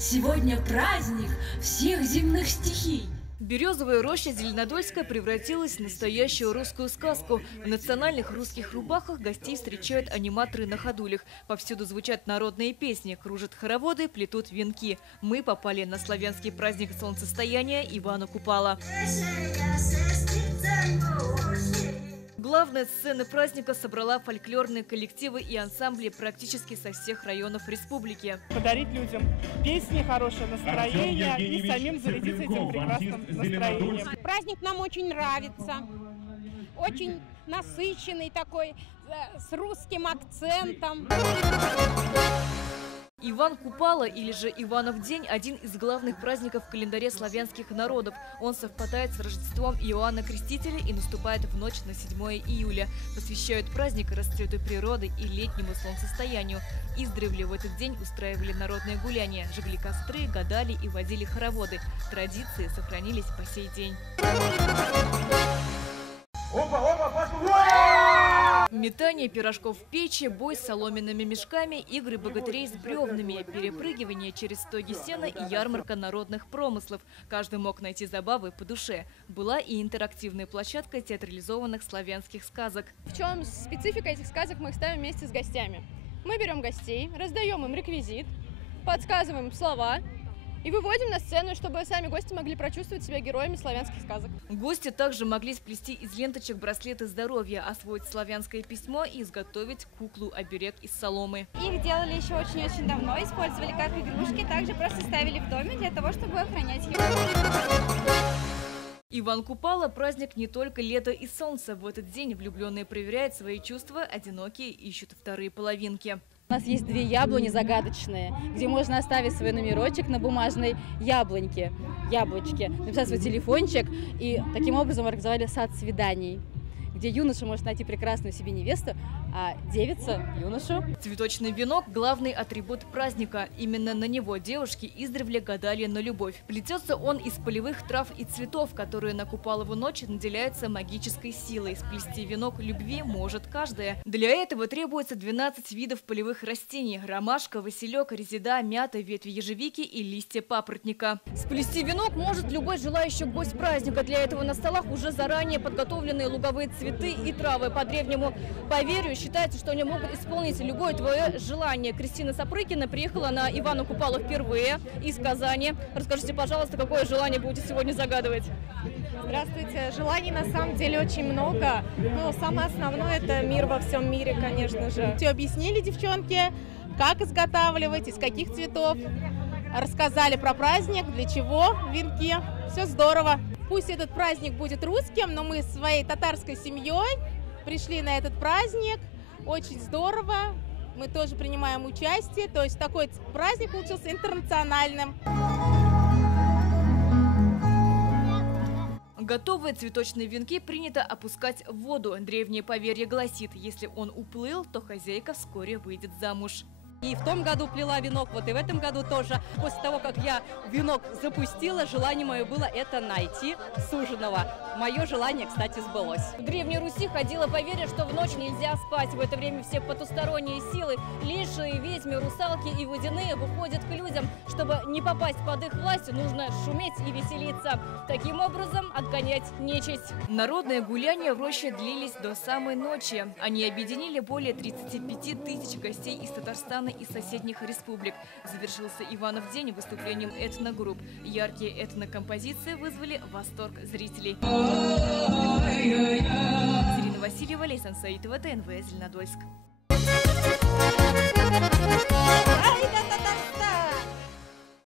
Сегодня праздник всех земных стихий. Березовая роща Зеленодольска превратилась в настоящую русскую сказку. В национальных русских рубахах гостей встречают аниматоры на ходулях. Повсюду звучат народные песни, кружат хороводы, плетут венки. Мы попали на славянский праздник солнцестояния Ивана Купала. Главная сцена праздника собрала фольклорные коллективы и ансамбли практически со всех районов республики. Подарить людям песни, хорошее настроение и самим зарядиться этим прекрасным настроением. Праздник нам очень нравится, очень насыщенный такой, с русским акцентом. Иван Купала, или же Иванов день, один из главных праздников в календаре славянских народов. Он совпадает с Рождеством Иоанна Крестителя и наступает в ночь на 7 июля. Посвящают праздник расцвету природы и летнему солнцестоянию. Издревле в этот день устраивали народные гуляния, жгли костры, гадали и водили хороводы. Традиции сохранились по сей день. Метание пирожков в печи, бой с соломенными мешками, игры богатырей с бревнами, перепрыгивание через стоги сена и ярмарка народных промыслов. Каждый мог найти забавы по душе. Была и интерактивная площадка театрализованных славянских сказок. В чем специфика этих сказок, мы их ставим вместе с гостями. Мы берем гостей, раздаем им реквизит, подсказываем им слова и выводим на сцену, чтобы сами гости могли прочувствовать себя героями славянских сказок. Гости также могли сплести из ленточек браслеты здоровья, освоить славянское письмо и изготовить куклу-оберег из соломы. Их делали еще очень-очень давно, использовали как игрушки, также просто ставили в доме для того, чтобы охранять его. Иван Купала – праздник не только лета и солнца. В этот день влюбленные проверяют свои чувства, одинокие ищут вторые половинки. У нас есть 2 яблони загадочные, где можно оставить свой номерочек на бумажной яблочке, написать свой телефончик, и таким образом организовали сад свиданий, где юноша может найти прекрасную себе невесту, а девица – юношу. Цветочный венок – главный атрибут праздника. Именно на него девушки издревле гадали на любовь. Плетется он из полевых трав и цветов, которые на Купалову ночь наделяются магической силой. Сплести венок любви может каждая. Для этого требуется 12 видов полевых растений – ромашка, василек, резида, мята, ветви ежевики и листья папоротника. Сплести венок может любой желающий гость праздника. Для этого на столах уже заранее подготовленные луговые цветы и травы. По древнему поверью считается, что они могут исполнить любое твое желание. Кристина Сапрыкина приехала на Ивана Купала впервые из Казани. Расскажите, пожалуйста, какое желание будете сегодня загадывать? Здравствуйте. Желаний на самом деле очень много, но самое основное – это мир во всем мире, конечно же. Все объяснили девчонки, как изготавливать, из каких цветов. Рассказали про праздник, для чего венки. Все здорово. Пусть этот праздник будет русским, но мы своей татарской семьей пришли на этот праздник. Очень здорово. Мы тоже принимаем участие. То есть такой праздник получился интернациональным. Готовые цветочные венки принято опускать в воду. Древнее поверье гласит, если он уплыл, то хозяйка вскоре выйдет замуж. И в том году плела венок, вот и в этом году тоже. После того, как я венок запустила, желание мое было это найти суженого. Мое желание, кстати, сбылось. В Древней Руси ходило поверье, что в ночь нельзя спать. В это время все потусторонние силы, лешие, ведьмы, русалки и водяные выходят к людям. Чтобы не попасть под их власть, нужно шуметь и веселиться. Таким образом отгонять нечисть. Народные гуляния в роще длились до самой ночи. Они объединили более 35 тысяч гостей из Татарстана и соседних республик. Завершился Иванов день выступлением этногрупп. Яркие этнокомпозиции вызвали восторг зрителей. Ирина Васильева, Лейсан Саитова, ТНВ, Зеленодольск.